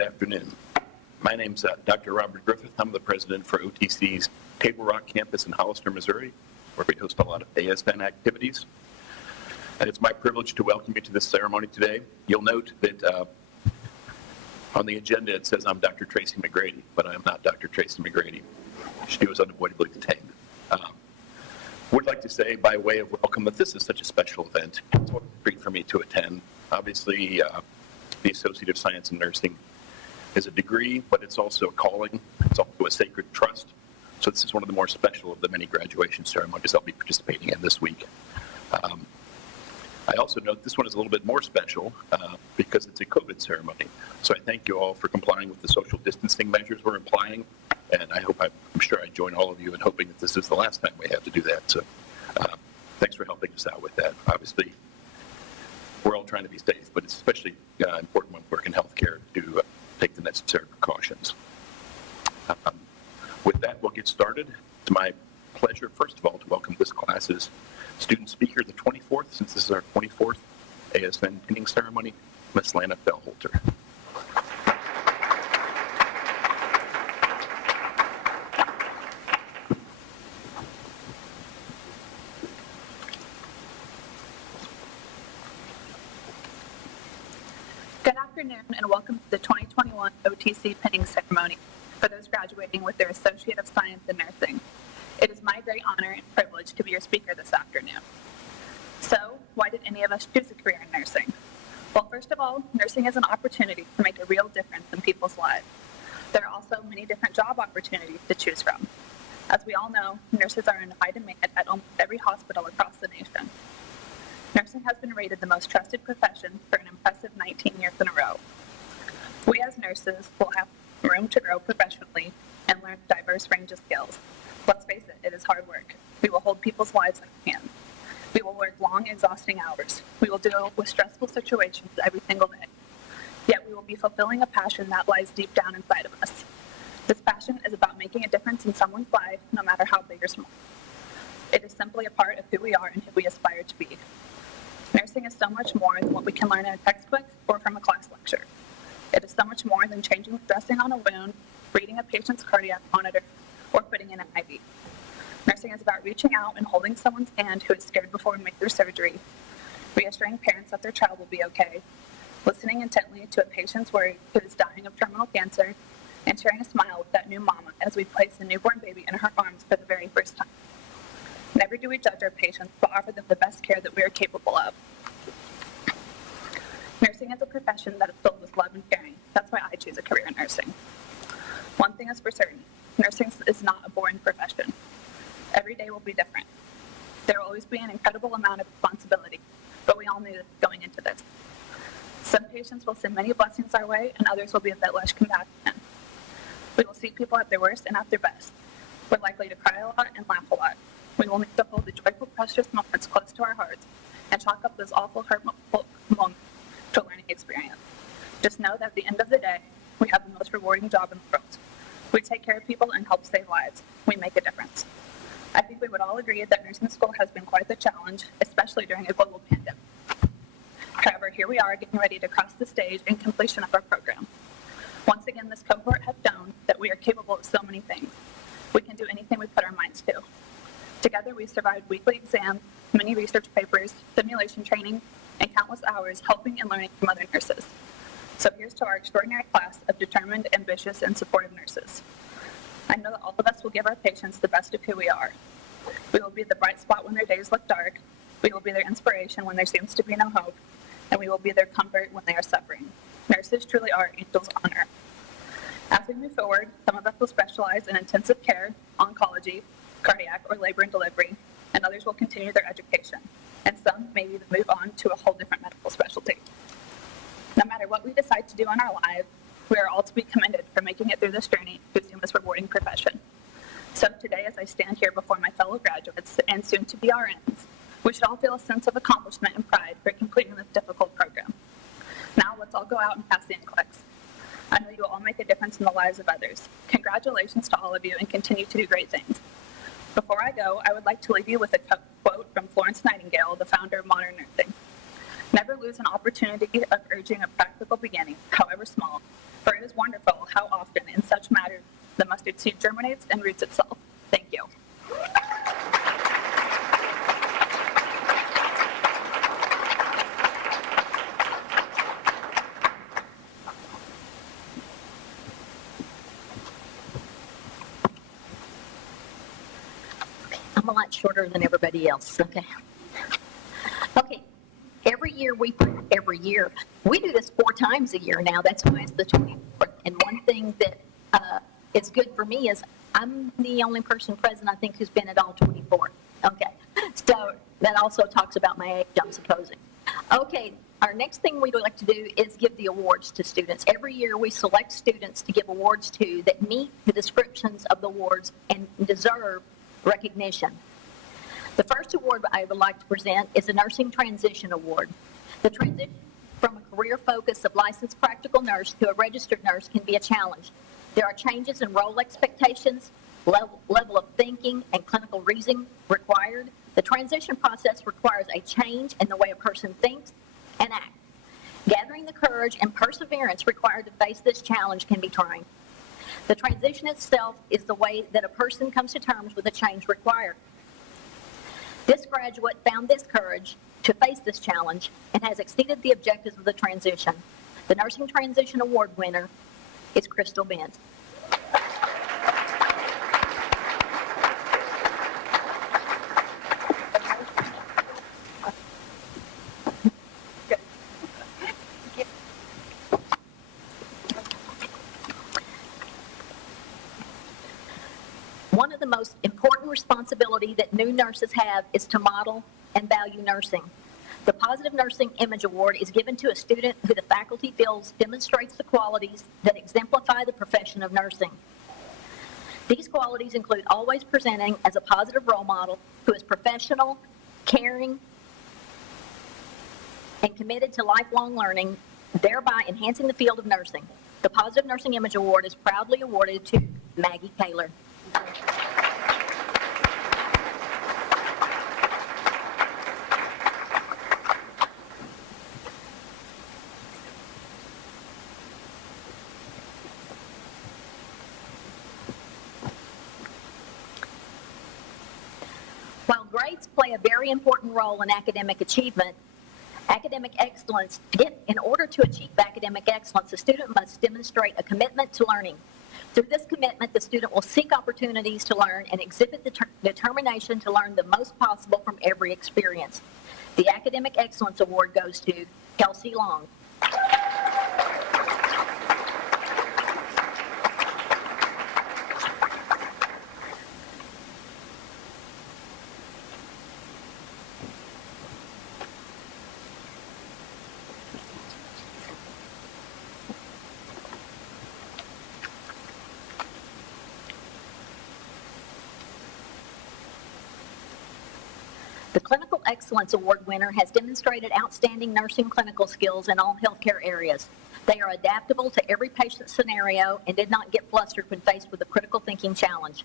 Good afternoon. My name's Dr. Robert Griffith. I'm the president for OTC's Table Rock campus in Hollister, Missouri, where we host a lot of ASN activities. And it's my privilege to welcome you to this ceremony today. You'll note that on the agenda it says I'm Dr. Tracy McGrady, but I am not Dr. Tracy McGrady. She was unavoidably detained. Would like to say by way of welcome that this is such a special event. It's a treat for me to attend. Obviously, the Associate of Science in Nursing is a degree, but it's also a calling. It's also a sacred trust. So this is one of the more special of the many graduation ceremonies I'll be participating in this week. I also note this one is a little bit more special because it's a COVID ceremony. So I thank you all for complying with the social distancing measures we're applying. And I'm sure I join all of you in hoping that this is the last time we have to do that. So thanks for helping us out with that. Obviously, we're all trying to be safe, but it's especially important when we work in healthcare to take the necessary precautions. With that, we'll get started. It's my pleasure, first of all, to welcome this class's student speaker, the 24th, since this is our 24th ASN pinning ceremony, Miss Lana Coleman. Good afternoon and welcome to the 2021 OTC pinning ceremony for those graduating with their Associate of Science in Nursing. It is my great honor and privilege to be your speaker this afternoon. So, why did any of us choose a career in nursing? Well, first of all, nursing is an opportunity to make a real difference in people's lives. There are also many different job opportunities to choose from. As we all know, nurses are in high demand at almost every hospital across the nation. Nursing has been rated the most trusted profession for an impressive 19 years in a row. We as nurses will have room to grow professionally and learn a diverse range of skills. Let's face it, it is hard work. We will hold people's lives in our hands. We will work long, exhausting hours. We will deal with stressful situations every single day. Yet we will be fulfilling a passion that lies deep down inside of us. This passion is about making a difference in someone's life, no matter how big or small. It is simply a part of who we are and who we aspire to be. Nursing is so much more than what we can learn in a textbook or from a class lecture. It is so much more than changing the dressing on a wound, reading a patient's cardiac monitor, or putting in an IV. Nursing is about reaching out and holding someone's hand who is scared before we make their surgery, reassuring parents that their child will be okay, listening intently to a patient's worry who is dying of terminal cancer, and sharing a smile with that new mama as we place a newborn baby in her arms for the very first time. Never do we judge our patients, but offer them the best care that we are capable of. Nursing is a profession that is filled with love and caring. That's why I choose a career in nursing. One thing is for certain, nursing is not a boring profession. Every day will be different. There will always be an incredible amount of responsibility, but we all knew this going into this. Some patients will send many blessings our way, and others will be a bit less compassionate. We will see people at their worst and at their best. We're likely to cry a lot and laugh a lot. We will need to hold the joyful, precious moments close to our hearts and chalk up those awful, hurtful moments to a learning experience. Just know that at the end of the day, we have the most rewarding job in the world. We take care of people and help save lives. We make a difference. I think we would all agree that nursing school has been quite the challenge, especially during a global pandemic. However, here we are getting ready to cross the stage in completion of our program. Once again, this cohort has shown that we are capable of so many things. We can do anything we put our minds to. Together, we survived weekly exams, many research papers, simulation training, and countless hours helping and learning from other nurses. So here's to our extraordinary class of determined, ambitious, and supportive nurses. I know that all of us will give our patients the best of who we are. We will be the bright spot when their days look dark. We will be their inspiration when there seems to be no hope. And we will be their comfort when they are suffering. Nurses truly are angels on earth. As we move forward, some of us will specialize in intensive care, oncology, cardiac, or labor and delivery, and others will continue their education, and some may even move on to a whole different medical specialty. No matter what we decide to do in our lives, we are all to be commended for making it through this journey to assume this rewarding profession. So today, as I stand here before my fellow graduates and soon to be RNs, we should all feel a sense of accomplishment and pride for completing this difficult program. Now let's all go out and pass the NCLEX. I know you will all make a difference in the lives of others. Congratulations to all of you and continue to do great things. Before I go, I would like to leave you with a quote from Florence Nightingale, the founder of modern nursing. Never lose an opportunity of urging a practical beginning, however small, For it is wonderful how often in such matters the mustard seed germinates and roots itself. Thank you. I'm a lot shorter than everybody else, okay? Okay, every year we do this 4 times a year now. That's why it's the 24th. And one thing that is good for me is I'm the only person present, I think, who's been at all 24. Okay, so that also talks about my age, I'm supposing. Okay, our next thing we would like to do is give the awards to students. Every year we select students to give awards to that meet the descriptions of the awards and deserve recognition. The first award I would like to present is a Nursing Transition Award. The transition from a career focus of licensed practical nurse to a registered nurse can be a challenge. There are changes in role expectations, level of thinking, and clinical reasoning required. The transition process requires a change in the way a person thinks and acts. Gathering the courage and perseverance required to face this challenge can be trying. The transition itself is the way that a person comes to terms with the change required. This graduate found this courage to face this challenge and has exceeded the objectives of the transition. The Nursing Transition Award winner is Crystal Benz. One of the most important responsibilities that new nurses have is to model and value nursing. The Positive Nursing Image Award is given to a student who the faculty feels demonstrates the qualities that exemplify the profession of nursing. These qualities include always presenting as a positive role model who is professional, caring, and committed to lifelong learning, thereby enhancing the field of nursing. The Positive Nursing Image Award is proudly awarded to Maggie Taylor. While grades play a very important role in academic achievement, academic excellence, in order to achieve academic excellence, the student must demonstrate a commitment to learning. Through this commitment, the student will seek opportunities to learn and exhibit the determination to learn the most possible from every experience. The Academic Excellence Award goes to Kelsey Long. The Clinical Excellence Award winner has demonstrated outstanding nursing clinical skills in all healthcare areas. They are adaptable to every patient scenario and did not get flustered when faced with a critical thinking challenge.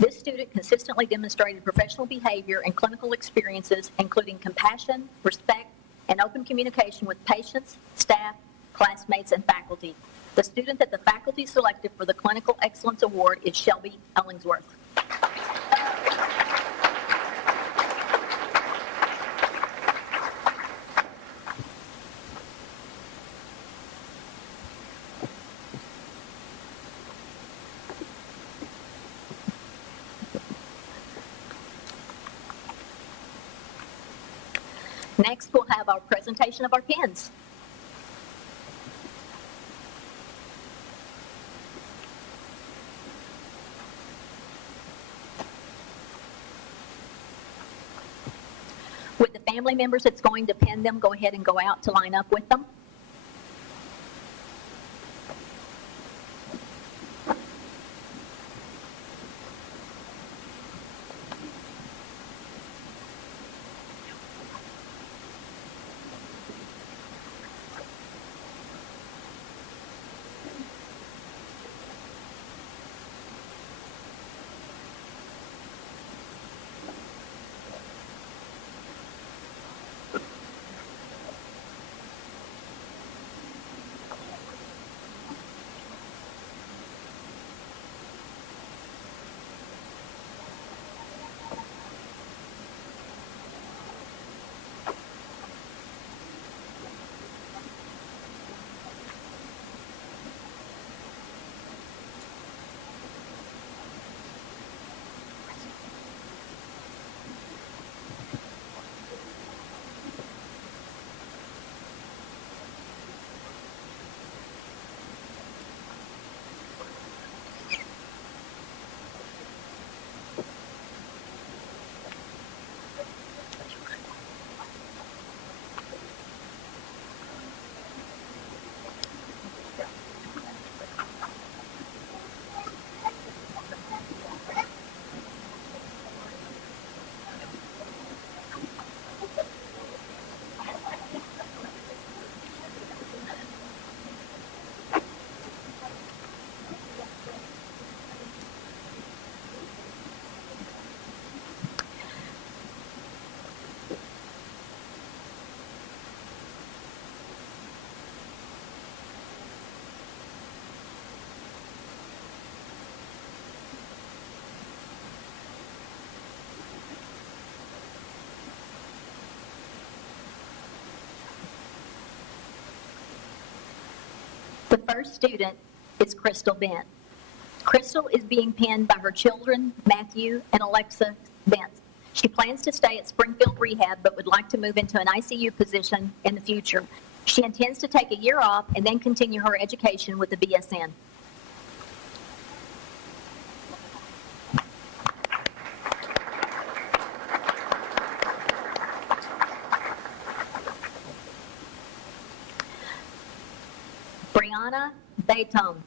This student consistently demonstrated professional behavior and clinical experiences, including compassion, respect, and open communication with patients, staff, classmates, and faculty. The student that the faculty selected for the Clinical Excellence Award is Shelby Ellingsworth. Next, we'll have our presentation of our pins. With the family members that's going to pin them, go ahead and go out to line up with them. first student is Crystal Bent. Crystal is being penned by her children, Matthew and Alexa Bent. She plans to stay at Springfield Rehab but would like to move into an ICU position in the future. She intends to take a year off and then continue her education with the BSN. Brianna Beethoven.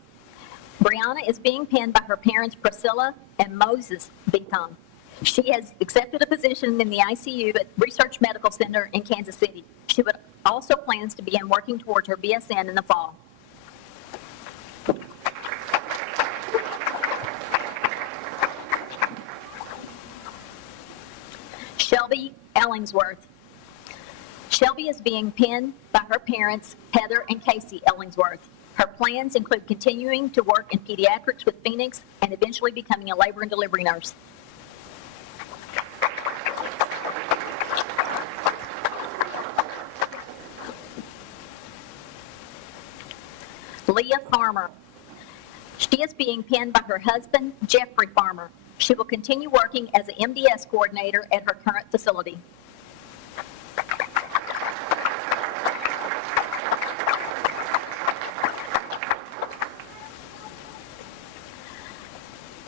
Brianna is being penned by her parents Priscilla and Moses Beethoven. She has accepted a position in the ICU at Research Medical Center in Kansas City. She would also plans to begin working towards her BSN in the fall. Shelby Ellingsworth. Shelby is being penned by her parents, Heather and Casey Ellingsworth. Her plans include continuing to work in pediatrics with Phoenix and eventually becoming a labor and delivery nurse. Leah Farmer. She is being penned by her husband, Jeffrey Farmer. She will continue working as an MDS coordinator at her current facility.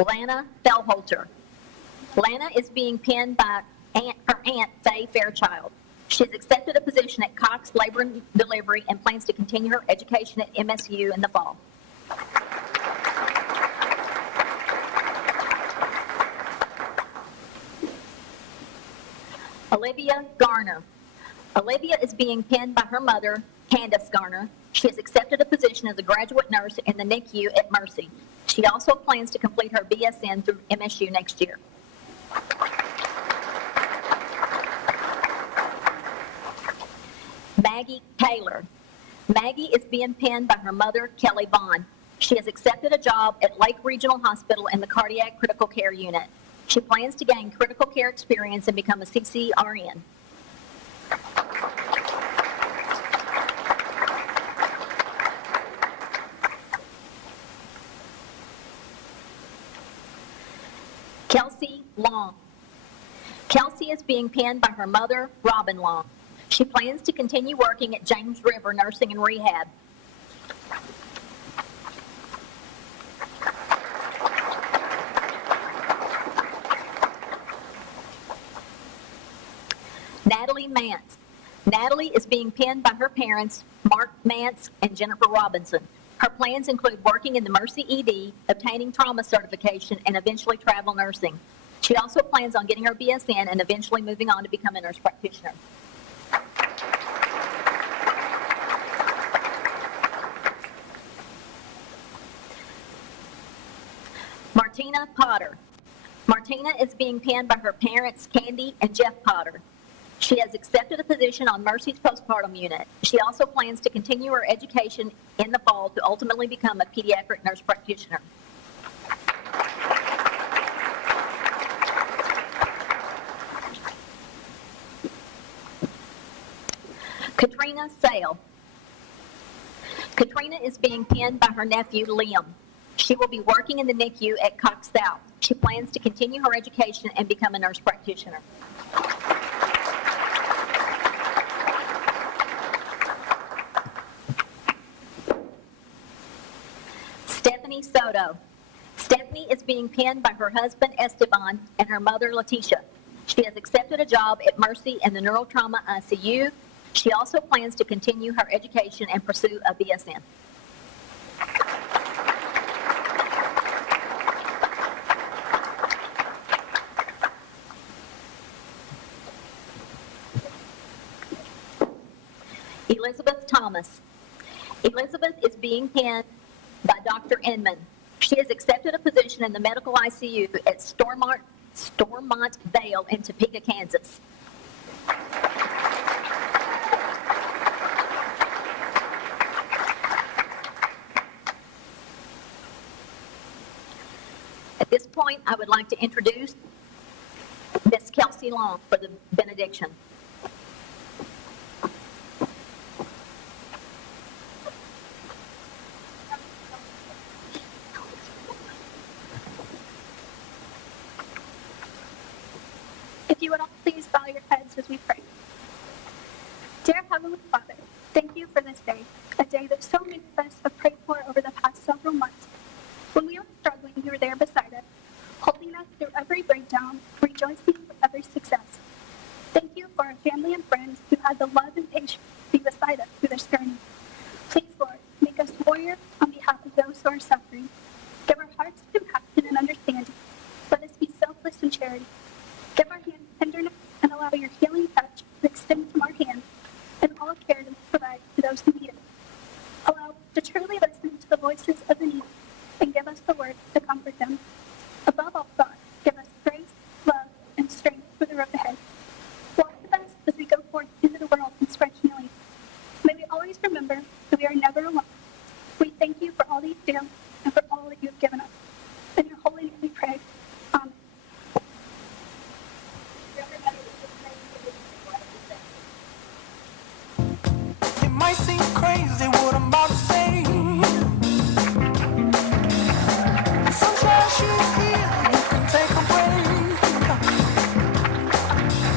Lana Fellholter. Lana is being penned by her aunt, Faye Fairchild. She has accepted a position at Cox Labor and Delivery and plans to continue her education at MSU in the fall. Olivia Garner. Olivia is being penned by her mother, Candace Garner. She has accepted a position as a graduate nurse in the NICU at Mercy. She also plans to complete her BSN through MSU next year. Maggie Taylor. Maggie is being penned by her mother, Kelly Vaughn. She has accepted a job at Lake Regional Hospital in the Cardiac Critical Care Unit. She plans to gain critical care experience and become a CCRN. Kelsey Long. Kelsey is being penned by her mother, Robin Long. She plans to continue working at James River Nursing and Rehab. Natalie Mans. Natalie is being penned by her parents, Mark Mans and Jennifer Robinson. Her plans include working in the Mercy ED, obtaining trauma certification, and eventually travel nursing. She also plans on getting her BSN and eventually moving on to become a nurse practitioner. Martina Potter. Martina is being penned by her parents, Candy and Jeff Potter. She has accepted a position on Mercy's postpartum unit. She also plans to continue her education in the fall to ultimately become a pediatric nurse practitioner. Katrina Sale. Katrina is being penned by her nephew, Liam. She will be working in the NICU at Cox South. She plans to continue her education and become a nurse practitioner. Soto. Stephanie is being penned by her husband Esteban and her mother Letitia. She has accepted a job at Mercy in the neurotrauma ICU. She also plans to continue her education and pursue a BSN. Elizabeth Thomas. Elizabeth is being penned by Dr. Inman. She has accepted a position in the medical ICU at Stormont Vale in Topeka, Kansas. At this point, I would like to introduce Ms. Kelsey Long for the benediction. Please bow your heads as we pray. Dear Heavenly Father, thank you for this day, a day that so many of us have prayed for over the past several months. When we were struggling, you were there beside us, holding us through every breakdown, rejoicing with every success. Thank you for our family and friends who had the love and patience to be beside us through this journey. Please, Lord, make us warriors on behalf of those who are suffering. Give our hearts compassion and understanding. Let us be selfless in charity. Give our hands tenderness and allow your healing touch to extend from our hands and all care to provide to those who need it. Allow us to truly listen to the voices of the needy and give us the words to comfort them. Above all, God, give us grace, love, and strength for the road ahead. Walk with us as we go forth into the world and spread healing. May we always remember that we are never alone. We thank you for all that you do and for all that you have given us. In your holy name we pray. Amen. It might seem crazy what I'm about to